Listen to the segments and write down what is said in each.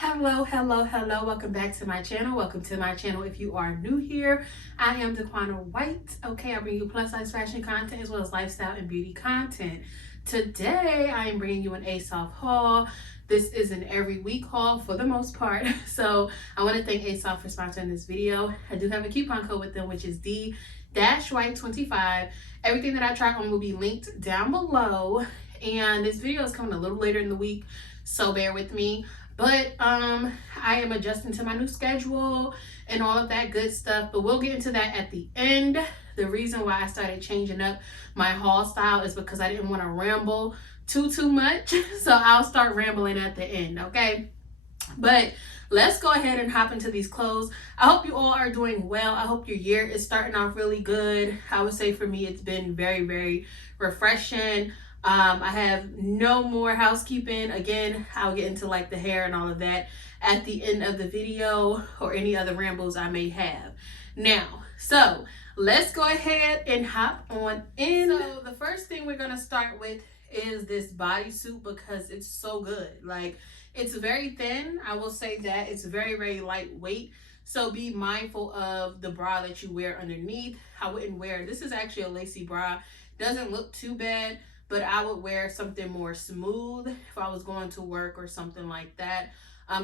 Hello. Welcome back to my channel. Welcome to my channel if you are new here. I am Daquana White. Okay, I bring you plus size fashion content as well as lifestyle and beauty content. Today, I am bringing you an Asoph haul. This is an every week haul for the most part. So I want to thank Asoph for sponsoring this video. I do have a coupon code with them, which is D-White25. Everything that I try on will be linked down below. And this video is coming a little later in the week, so bear with me. But I am adjusting to my new schedule and all of that good stuff. But we'll get into that at the end. The reason why I started changing up my haul style is because I didn't want to ramble too much. So I'll start rambling at the end, okay? But let's go ahead and hop into these clothes. I hope you all are doing well. I hope your year is starting off really good. I would say for me, it's been very refreshing. I have no more housekeeping. Again, I'll get into like the hair and all of that at the end of the video or any other rambles I may have. Now, so let's go ahead and hop on in. So the first thing we're going to start with is this bodysuit because it's so good. Like, it's very thin. I will say that it's very lightweight. So be mindful of the bra that you wear underneath. I wouldn't wear, this is actually a lacy bra. Doesn't look too bad, but I would wear something more smooth if I was going to work or something like that.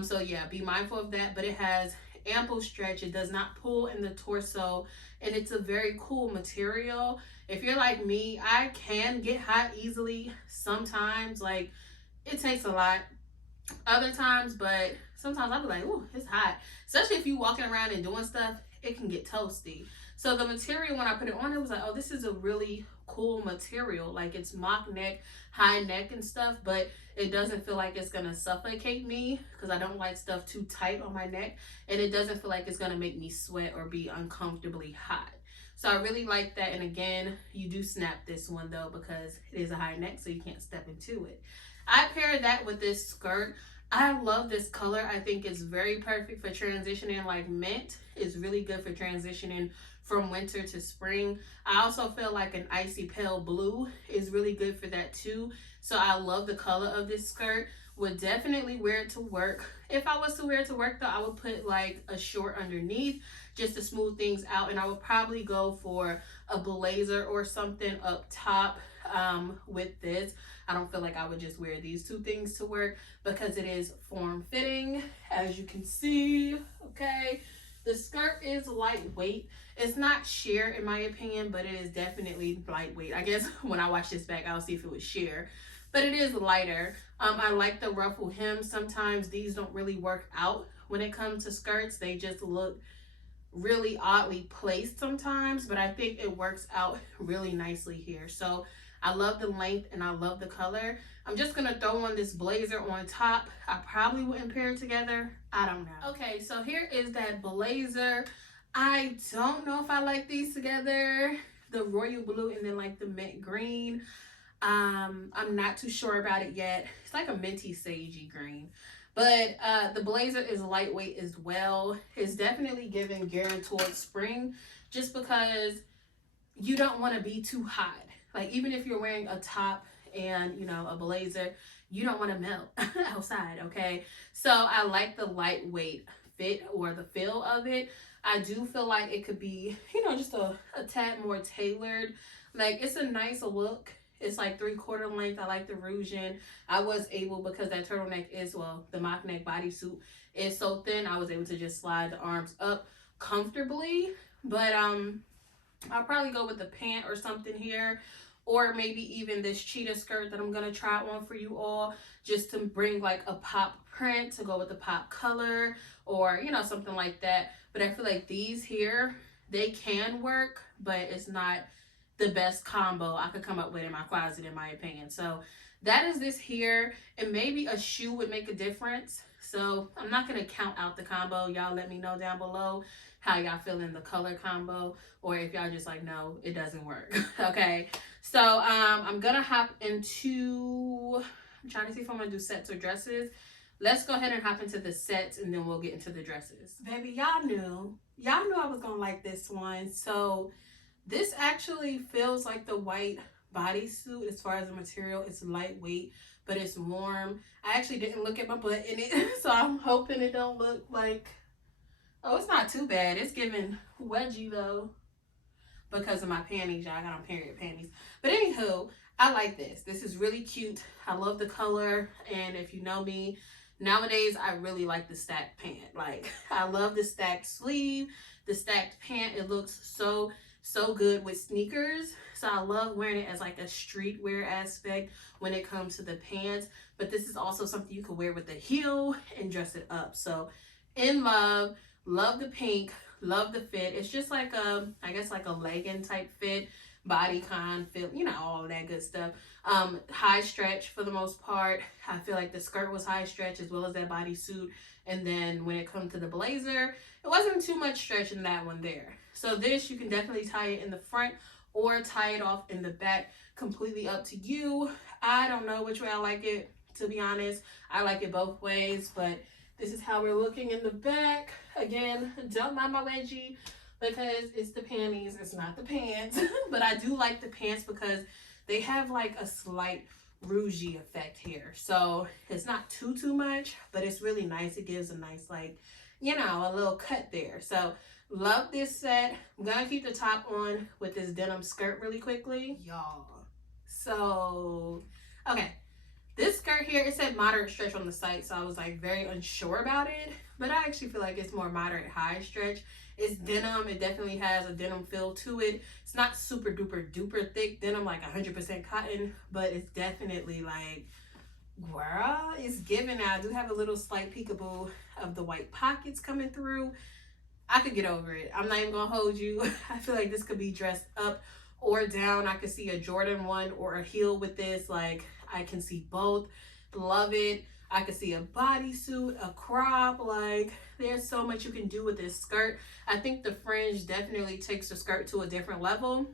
So yeah, be mindful of that, but it has ample stretch. It does not pull in the torso, and it's a very cool material. If you're like me, I can get hot easily sometimes. Like, it takes a lot other times, but sometimes I'll be like, ooh, it's hot. Especially if you walking around and doing stuff, it can get toasty. So the material, when I put it on, it was like, oh, this is a really cool material. Like, it's mock neck, high neck and stuff, but it doesn't feel like it's gonna suffocate me because I don't like stuff too tight on my neck, and it doesn't feel like it's gonna make me sweat or be uncomfortably hot. So I really like that. And again, you do snap this one though because it is a high neck, so you can't step into it. I paired that with this skirt. I love this color. I think it's very perfect for transitioning. Like, mint is really good for transitioning from winter to spring. I also feel like an icy pale blue is really good for that too. So I love the color of this skirt. Would definitely wear it to work. If I was to wear it to work though, I would put like a short underneath just to smooth things out, and I would probably go for a blazer or something up top with this. I don't feel like I would just wear these two things to work because it is form-fitting, as you can see, okay? The skirt is lightweight. It's not sheer in my opinion, but it is definitely lightweight. I guess when I watch this back, I'll see if it was sheer, but it is lighter. I like the ruffle hem. Sometimes these don't really work out when it comes to skirts. They just look really oddly placed sometimes, but I think it works out really nicely here. So I love the length and I love the color. I'm just gonna throw on this blazer on top. I probably wouldn't pair it together. I don't know. Okay, so here is that blazer. I don't know if I like these together. The royal blue and then like the mint green. I'm not too sure about it yet. It's like a minty sagey green. But the blazer is lightweight as well. It's definitely giving geared towards spring just because you don't want to be too hot. Like, even if you're wearing a top and, you know, a blazer, you don't want to melt outside, okay? So I like the lightweight fit or the feel of it. I do feel like it could be, you know, just a tad more tailored. Like, it's a nice look. It's like 3/4 length. I like the ruching. I was able, because that turtleneck is, well, the mock neck bodysuit is so thin, I was able to just slide the arms up comfortably. But I'll probably go with the pant or something here, or maybe even this cheetah skirt that I'm gonna try on for you all, just to bring like a pop print to go with the pop color, or, you know, something like that. But I feel like these here, they can work, but it's not the best combo I could come up with in my closet, in my opinion. So that is this here, and maybe a shoe would make a difference. So I'm not gonna count out the combo. Y'all let me know down below how y'all feel in the color combo, or if y'all just like, no, it doesn't work. Okay, so I'm gonna hop into, I'm trying to see if I'm gonna do sets or dresses. Let's go ahead and hop into the sets, and then we'll get into the dresses. Baby, y'all knew I was gonna like this one. So this actually feels like the white bodysuit as far as the material. It's lightweight, but it's warm. I actually didn't look at my butt in it, so I'm hoping it don't look like, oh, it's not too bad. It's giving wedgie though because of my panties. Y'all, I got on period panties. But anywho, I like this. This is really cute. I love the color, and if you know me, nowadays I really like the stacked pant. Like, I love the stacked sleeve, the stacked pant. It looks so good with sneakers. So I love wearing it as like a streetwear aspect when it comes to the pants. But this is also something you can wear with a heel and dress it up. So in love, love the pink, love the fit. It's just like a, I guess like a legging type fit, bodycon fit, you know, all of that good stuff. High stretch for the most part. I feel like the skirt was high stretch as well as that bodysuit. And then when it comes to the blazer, it wasn't too much stretch in that one there. So this, you can definitely tie it in the front or tie it off in the back. Completely up to you. I don't know which way I like it, to be honest. I like it both ways, but this is how we're looking in the back. Again, don't mind my wedgie because it's the panties, it's not the pants. But I do like the pants because they have like a slight rougey effect here. So it's not too much, but it's really nice. It gives a nice, like, you know, a little cut there. So love this set. I'm gonna keep the top on with this denim skirt really quickly, y'all. So, okay. This skirt here, it said moderate stretch on the site, so I was like very unsure about it. But I actually feel like it's more moderate high stretch. It's denim. It definitely has a denim feel to it. It's not super duper thick denim, like 100% cotton, but it's definitely like, girl, it's giving. I do have a little slight peekaboo of the white pockets coming through. I could get over it. I'm not even gonna hold you. I feel like this could be dressed up or down. I could see a Jordan 1 or a heel with this. Like, I can see both. Love it. I could see a bodysuit, a crop. Like, there's so much you can do with this skirt. I think the fringe definitely takes the skirt to a different level.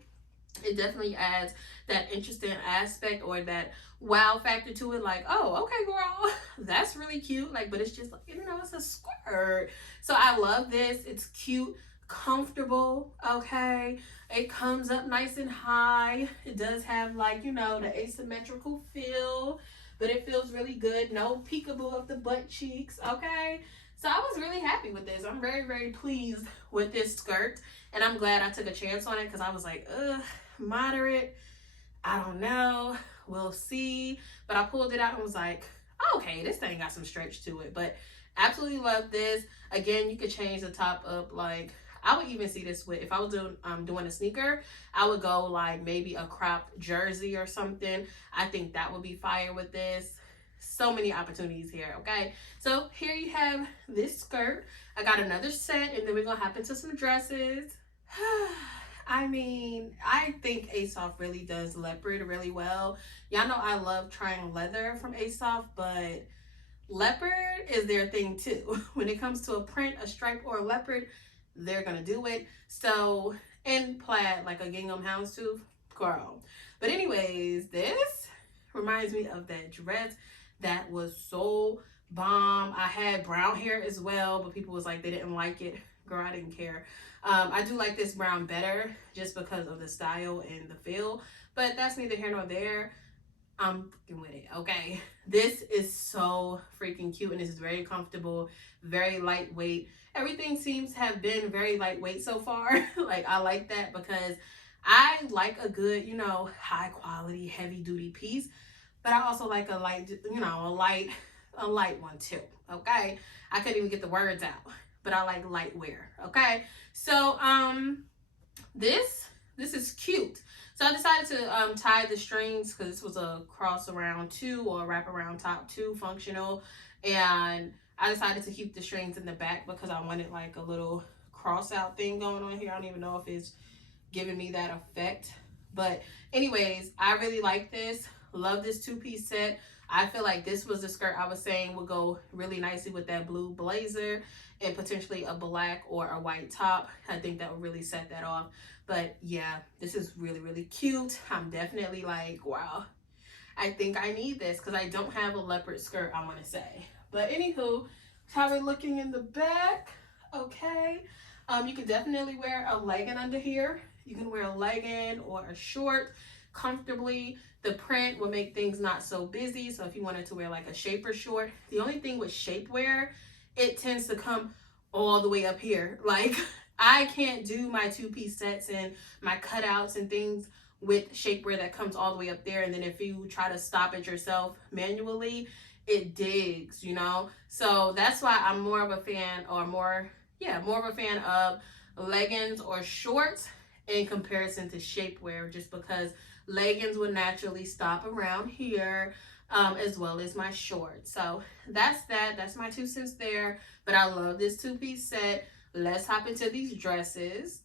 It definitely adds that interesting aspect or that wow factor to it. Like, oh, okay, girl, that's really cute. Like, but it's just like, you know, it's a skirt. So I love this. It's cute, comfortable. Okay, it comes up nice and high. It does have, like, you know, the asymmetrical feel, but it feels really good. No peekaboo of the butt cheeks. Okay, so I was really happy with this. I'm very pleased with this skirt, and I'm glad I took a chance on it because I was like, ugh, moderate, I don't know, we'll see. But I pulled it out and was like, okay, this thing got some stretch to it. But absolutely love this. Again, you could change the top up. Like, I would even see this with, if I was doing a sneaker, I would go like maybe a cropped jersey or something. I think that would be fire with this. So many opportunities here. Okay, so here you have this skirt. I got another set, and then we're gonna hop into some dresses. I mean, I think Asoph really does leopard really well. Y'all know I love trying leather from Asoph, but leopard is their thing too. When it comes to a print, a stripe, or a leopard, they're gonna do it. So, and plaid, like a gingham houndstooth, girl. But anyways, this reminds me of that dress that was so bomb. I had brown hair as well, but people was like they didn't like it. Girl, I didn't care. I do like this brown better just because of the style and the feel, but that's neither here nor there. I'm fucking with it. Okay, this is so freaking cute, and this is very comfortable, very lightweight. Everything seems to have been very lightweight so far. Like, I like that because I like a good, you know, high quality, heavy duty piece, but I also like a light, you know, a light one too. Okay, I couldn't even get the words out, but I like light wear. Okay, so this is cute. So I decided to tie the strings because this was a cross around 2 or a wrap around top 2 functional, and I decided to keep the strings in the back because I wanted like a little cross out thing going on here. I don't even know if it's giving me that effect, but anyways, I really like this. Love this 2-piece set. I feel like this was the skirt I was saying would go really nicely with that blue blazer and potentially a black or a white top. I think that would really set that off. But yeah, this is really cute. I'm definitely like, wow, I think I need this because I don't have a leopard skirt, I want to say. But anywho, how we're looking in the back. Okay, you can definitely wear a legging under here. You can wear a legging or a short. comfortably. The print will make things not so busy. So if you wanted to wear like a shaper short, the only thing with shapewear, it tends to come all the way up here. Like I can't do my two-piece sets and my cutouts and things with shapewear that comes all the way up there. And then if you try to stop it yourself manually, it digs, you know? So that's why I'm more of a fan, or more of a fan of leggings or shorts in comparison to shapewear, just because leggings would naturally stop around here, as well as my shorts. So that's my 2 cents there. But I love this two-piece set. Let's hop into these dresses.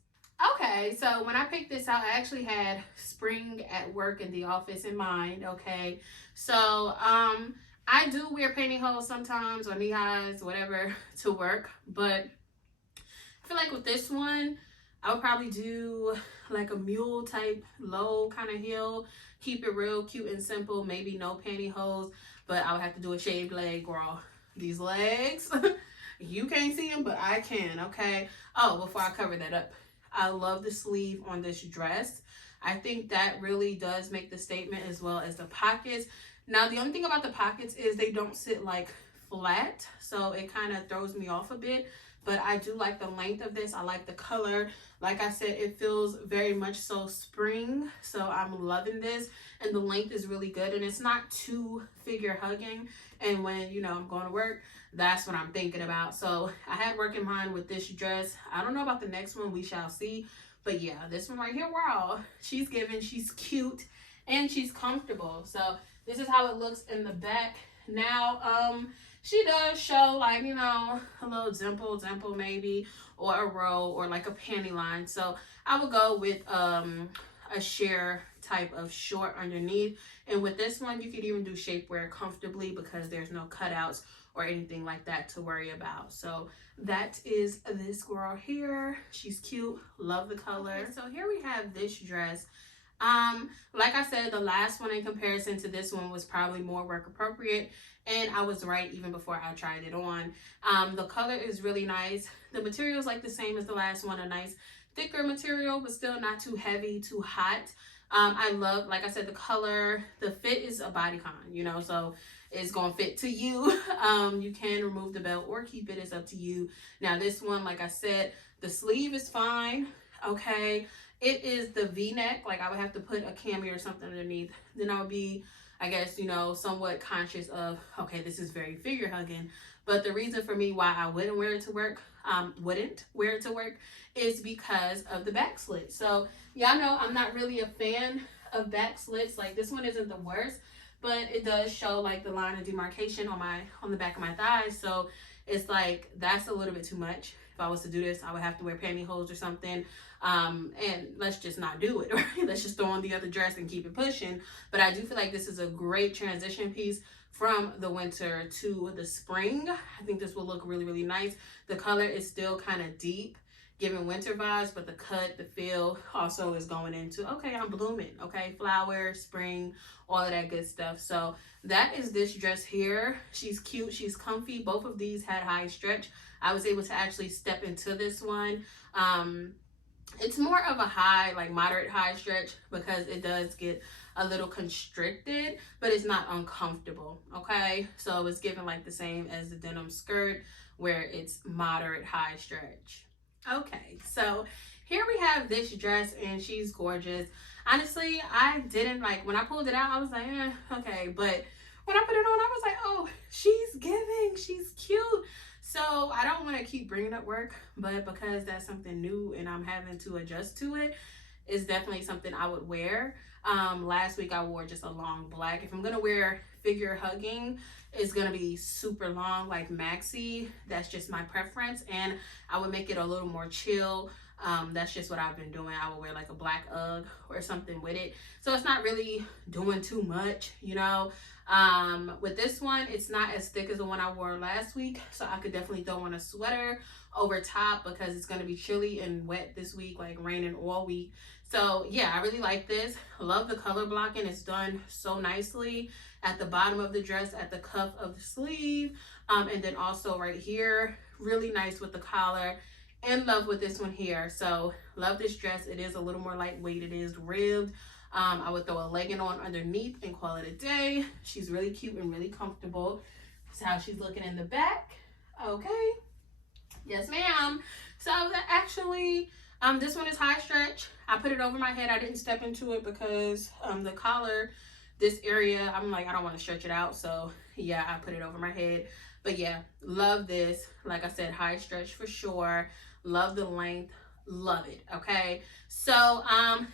Okay, so when I picked this out, I actually had spring at work in the office in mind. Okay, so I do wear pantyhose sometimes, or knee highs, whatever, to work, but I feel like with this one, I would probably do like a mule type low kind of heel. Keep it real cute and simple. Maybe no pantyhose, but I would have to do a shaved leg, girl. These legs, you can't see them, but I can, okay? Oh, before I cover that up, I love the sleeve on this dress. I think that really does make the statement, as well as the pockets. Now, the only thing about the pockets is they don't sit like flat, so it kind of throws me off a bit. But I do like the length of this. I like the color. Like I said, it feels very much so spring. So I'm loving this. And the length is really good. And it's not too figure hugging. And when, you know, I'm going to work, that's what I'm thinking about. So I had work in mind with this dress. I don't know about the next one. We shall see. But yeah, this one right here, wow. She's giving. She's cute. And she's comfortable. So this is how it looks in the back. Now, she does show like, you know, a little dimple maybe, or a row, or like a panty line. So I would go with a sheer type of short underneath. And with this one, you could even do shapewear comfortably because there's no cutouts or anything like that to worry about. So that is this girl here. She's cute. Love the color. Okay, so here we have this dress. Like I said, the last one in comparison to this one was probably more work appropriate, and I was right even before I tried it on. The color is really nice. The material is like the same as the last one, a nice thicker material, but still not too heavy, too hot. I love, like I said, the color. The fit is a bodycon, you know, so it's gonna fit to you. You can remove the belt or keep it, it's up to you. Now this one, like I said, the sleeve is fine, okay. It is the V-neck. Like I would have to put a cami or something underneath. Then I would be, I guess, you know, somewhat conscious of, okay, this is very figure hugging. But the reason for me why I wouldn't wear it to work, is because of the back slit. So y'all know I'm not really a fan of back slits. Like this one isn't the worst, but it does show like the line of demarcation on the back of my thighs. So it's like, that's a little bit too much. If I was to do this, I would have to wear pantyhose or something. And let's just not do it, right? Let's just throw on the other dress and keep it pushing. But I do feel like this is a great transition piece from the winter to the spring. I think this will look really, really nice. The color is still kind of deep, giving winter vibes, but the cut, the feel also is going into, okay, I'm blooming, okay, flower, spring, all of that good stuff. So that is this dress here. She's cute, she's comfy. Both of these had high stretch. I was able to actually step into this one. It's more of a high, like moderate high stretch, because it does get a little constricted, but it's not uncomfortable, okay? So it's given like the same as the denim skirt, where it's moderate high stretch. Okay, so here we have this dress, and she's gorgeous. Honestly, I didn't like, when I pulled it out, I was like, okay, but when I put it on, I was like, oh, she's giving, she's cute. So I don't want to keep bringing up work, but because that's something new and I'm having to adjust to it, it's definitely something I would wear. Last week I wore just a long black. If I'm gonna wear figure hugging, it's gonna be super long, like maxi. That's just my preference, and I would make it a little more chill. That's just what I've been doing. I would wear like a black UGG or something with it, so it's not really doing too much, you know. With this one, it's not as thick as the one I wore last week, so I could definitely throw on a sweater over top because it's going to be chilly and wet this week, like raining all week. So yeah, I really like this. Love the color blocking. It's done so nicely at the bottom of the dress, at the cuff of the sleeve, and then also right here, really nice with the collar. In love with this one here. So love this dress. It is a little more lightweight. It is ribbed. I would throw a legging on underneath and call it a day. She's really cute and really comfortable. That's how she's looking in the back. Okay. Yes, ma'am. So actually, this one is high stretch. I put it over my head. I didn't step into it because the collar, this area, I'm like, I don't want to stretch it out. So yeah, I put it over my head. But yeah, love this. Like I said, high stretch for sure. Love the length. Love it. Okay. So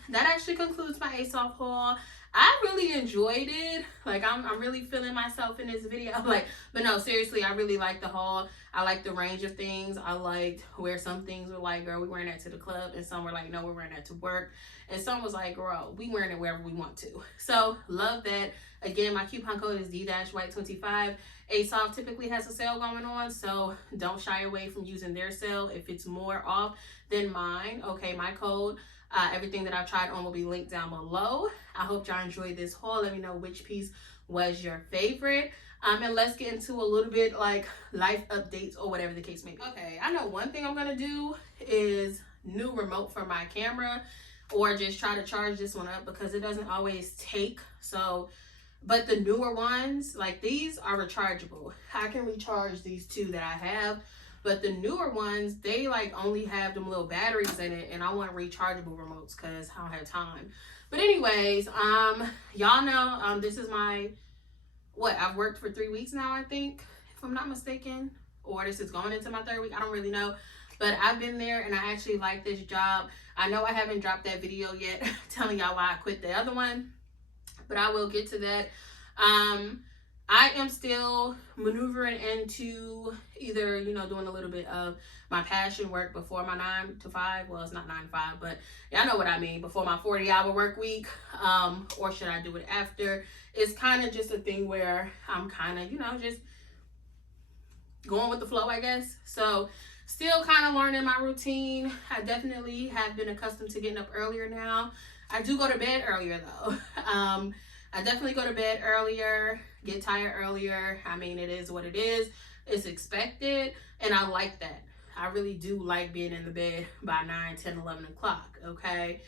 that actually concludes my Asoph haul. I really enjoyed it. Like I'm really feeling myself in this video. Like, but no, seriously, I really like the haul. I like the range of things. I liked where some things were like, girl, we wearing that to the club, and some were like, no, we're wearing that to work, and some was like, girl, we wearing it wherever we want to. So love that. Again, my coupon code is D-White25. Asoph typically has a sale going on, so don't shy away from using their sale if it's more off than mine. Okay, my code. Everything that I've tried on will be linked down below. I hope y'all enjoyed this haul. Let me know which piece was your favorite. And let's get into a little bit like life updates or whatever the case may be. Okay, I know one thing I'm gonna do is new remote for my camera, or just try to charge this one up because it doesn't always take. So, but the newer ones, like these are rechargeable. I can recharge these two that I have. But the newer ones, they like only have them little batteries in it, and I want rechargeable remotes because I don't have time. But anyways, y'all know this is my I've worked for 3 weeks now, I think, if I'm not mistaken, or this is going into my 3rd week. I don't really know, but I've been there and I actually like this job. I know I haven't dropped that video yet telling y'all why I quit the other one, but I will get to that. I am still maneuvering into either, you know, doing a little bit of my passion work before my 9 to 5. Well, it's not 9 to 5, but y'all know what I mean. Before my 40-hour work week, or should I do it after? It's kind of just a thing where I'm kind of, you know, just going with the flow, I guess. So still kind of learning my routine. I definitely have been accustomed to getting up earlier now. I do go to bed earlier though. I definitely go to bed earlier, get tired earlier. I mean, it is what it is. It's expected, and I like that. I really do like being in the bed by 9, 10, 11 o'clock, okay?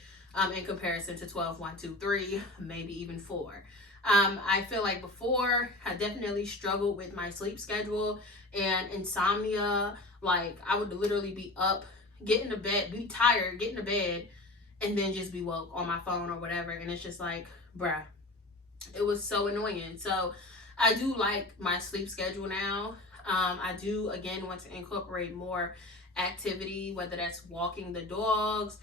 In comparison to 12, 1, 2, 3, maybe even 4. I feel like before, I definitely struggled with my sleep schedule and insomnia. Like, I would literally be up, get into bed, be tired, get into bed, and then just be woke on my phone or whatever. And it's just like, bruh, it was so annoying. So I do like my sleep schedule now. I do, again, want to incorporate more activity, whether that's walking the dogs,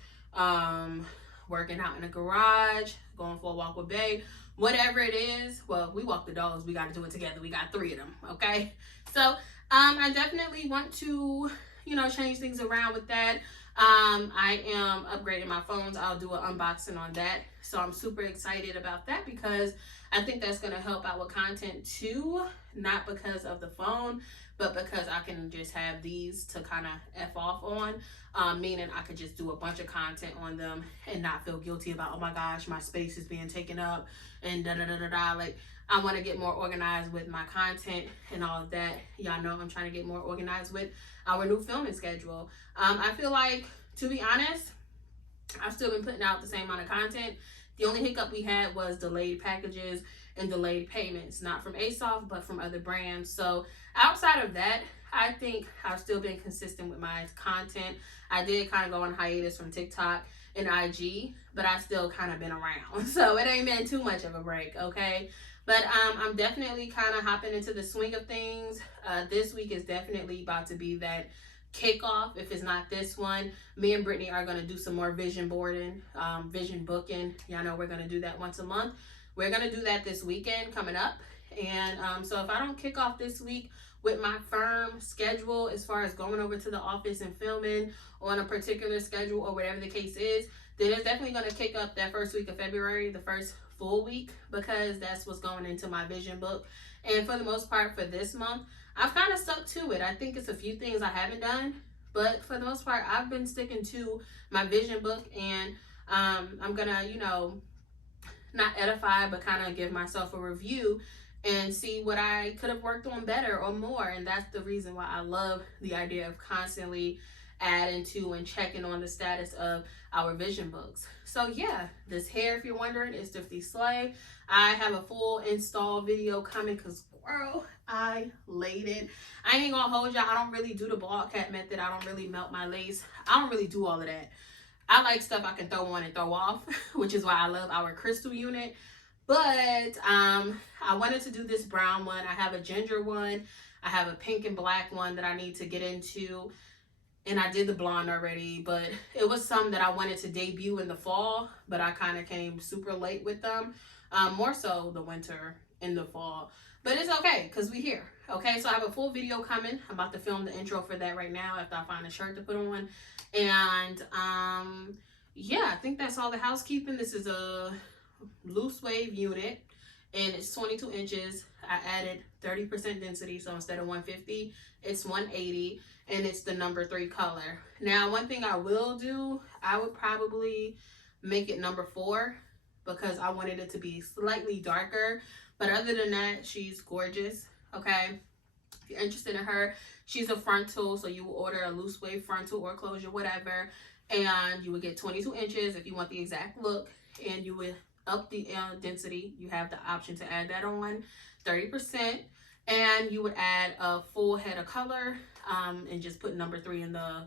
working out in the garage, going for a walk with Bae, whatever it is. Well, we walk the dogs. We got to do it together. We got 3 of them, okay? So I definitely want to, you know, change things around with that. I am upgrading my phones. I'll do an unboxing on that. So I'm super excited about that because I think that's going to help out with content too. Not because of the phone, but because I can just have these to kind of F off on. Meaning I could just do a bunch of content on them and not feel guilty about, oh my gosh, my space is being taken up and da-da-da-da-da. Like, I want to get more organized with my content and all of that. Y'all know I'm trying to get more organized with our new filming schedule. I feel like, to be honest, I've still been putting out the same amount of content. The only hiccup we had was delayed packages and delayed payments, not from Asoph, but from other brands. So outside of that, I think I've still been consistent with my content. I did kind of go on hiatus from TikTok and IG, but I still kind of been around. So it ain't been too much of a break, okay? But I'm definitely kind of hopping into the swing of things. This week is definitely about to be that kickoff. If it's not this one, me and Brittany are going to do some more vision boarding, vision booking. Y'all know we're going to do that once a month. We're going to do that this weekend coming up. And so if I don't kick off this week with my firm schedule as far as going over to the office and filming on a particular schedule or whatever the case is, then it's definitely going to kick up that first week of February, the first full week, because that's what's going into my vision book. And for the most part for this month, I've kind of stuck to it. I think it's a few things I haven't done, but for the most part, I've been sticking to my vision book, and I'm gonna, you know, not edify, but kind of give myself a review and see what I could have worked on better or more. And that's the reason why I love the idea of constantly adding to and checking on the status of our vision books. So yeah, this hair, if you're wondering, is Thrifty Slay. I have a full install video coming because girl, I laid it. I ain't gonna hold y'all. I don't really do the ball cap method. I don't really melt my lace. I don't really do all of that. I like stuff I can throw on and throw off, which is why I love our crystal unit. But I wanted to do this brown one. I have a ginger one. I have a pink and black one that I need to get into. And I did the blonde already, but it was some that I wanted to debut in the fall, but I kind of came super late with them. More so the winter and the fall. But it's okay, because we here. Okay, so I have a full video coming. I'm about to film the intro for that right now after I find a shirt to put on. And yeah, I think that's all the housekeeping. This is a loose wave unit and it's 22 inches. I added 30% density, so instead of 150 it's 180, and it's the number 3 color. Now one thing I will do, I would probably make it number 4 because I wanted it to be slightly darker, but other than that, she's gorgeous. Okay, if you're interested in her, she's a frontal, so you will order a loose wave frontal or closure, whatever, and you would get 22 inches if you want the exact look, and you would up the density. You have the option to add that on 30%, and you would add a full head of color and just put number 3 in the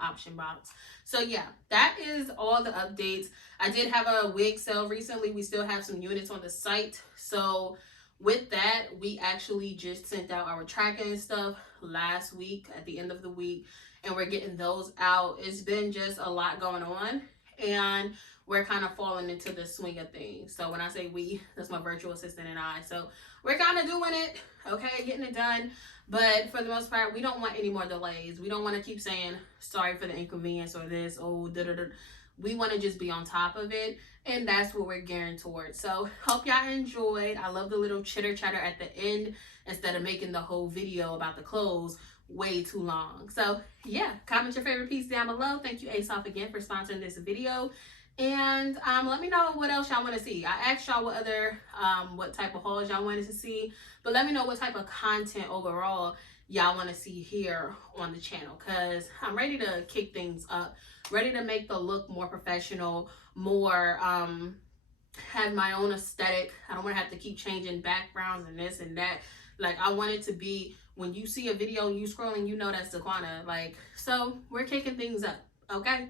option box. So yeah, that is all the updates. I did have a wig sale recently. We still have some units on the site, so with that, we actually just sent out our tracking and stuff last week at the end of the week, and we're getting those out. It's been just a lot going on, and we're kind of falling into the swing of things. So when I say we, that's my virtual assistant and I. So we're kind of doing it, okay, getting it done. But for the most part, we don't want any more delays. We don't want to keep saying, sorry for the inconvenience or this, oh, da-da-da. We want to just be on top of it, and that's what we're gearing towards. So hope y'all enjoyed. I love the little chitter chatter at the end instead of making the whole video about the clothes way too long. So yeah, comment your favorite piece down below. Thank you, Asoph, again for sponsoring this video. And let me know what else y'all want to see. I asked y'all what type of hauls y'all wanted to see, but let me know what type of content overall y'all want to see here on the channel, because I'm ready to kick things up, ready to make the look more professional, more have my own aesthetic. I don't want to have to keep changing backgrounds and this and that. Like, I want it to be, when you see a video and you scrolling, you know that's Daquana. Like, so we're kicking things up, okay?